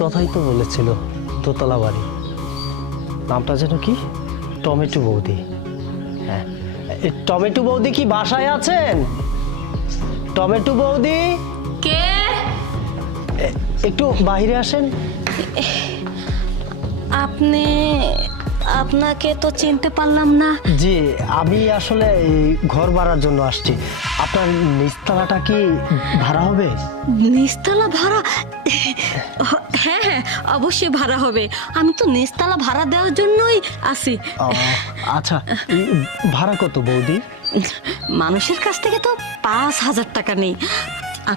কথাই তো বলেছিল, দোতলা বাড়ি। নামটা যেন কি? টমেটো বৌদি। হ্যাঁ, টমেটো বৌদি কি বাসায় আছেন? টমেটো বৌদি, কে? একটু বাইরে আসেন। আপনাকে তো চিনতে পারলাম না। জি, আমি আসলে এই ঘর ভাড়ার জন্য আসছি। আপনার নিচতলাটা কি ভাড়া হবে? নিচতলা ভাড়া? হ্যাঁ হ্যাঁ, অবশ্যই ভাড়া হবে। আমি তো নিচতলা ভাড়া দেওয়ার জন্যই আসি। আচ্ছা, ভাড়া কত বৌদি? মানুষের কাছ থেকে তো 5,000 টাকা নেই।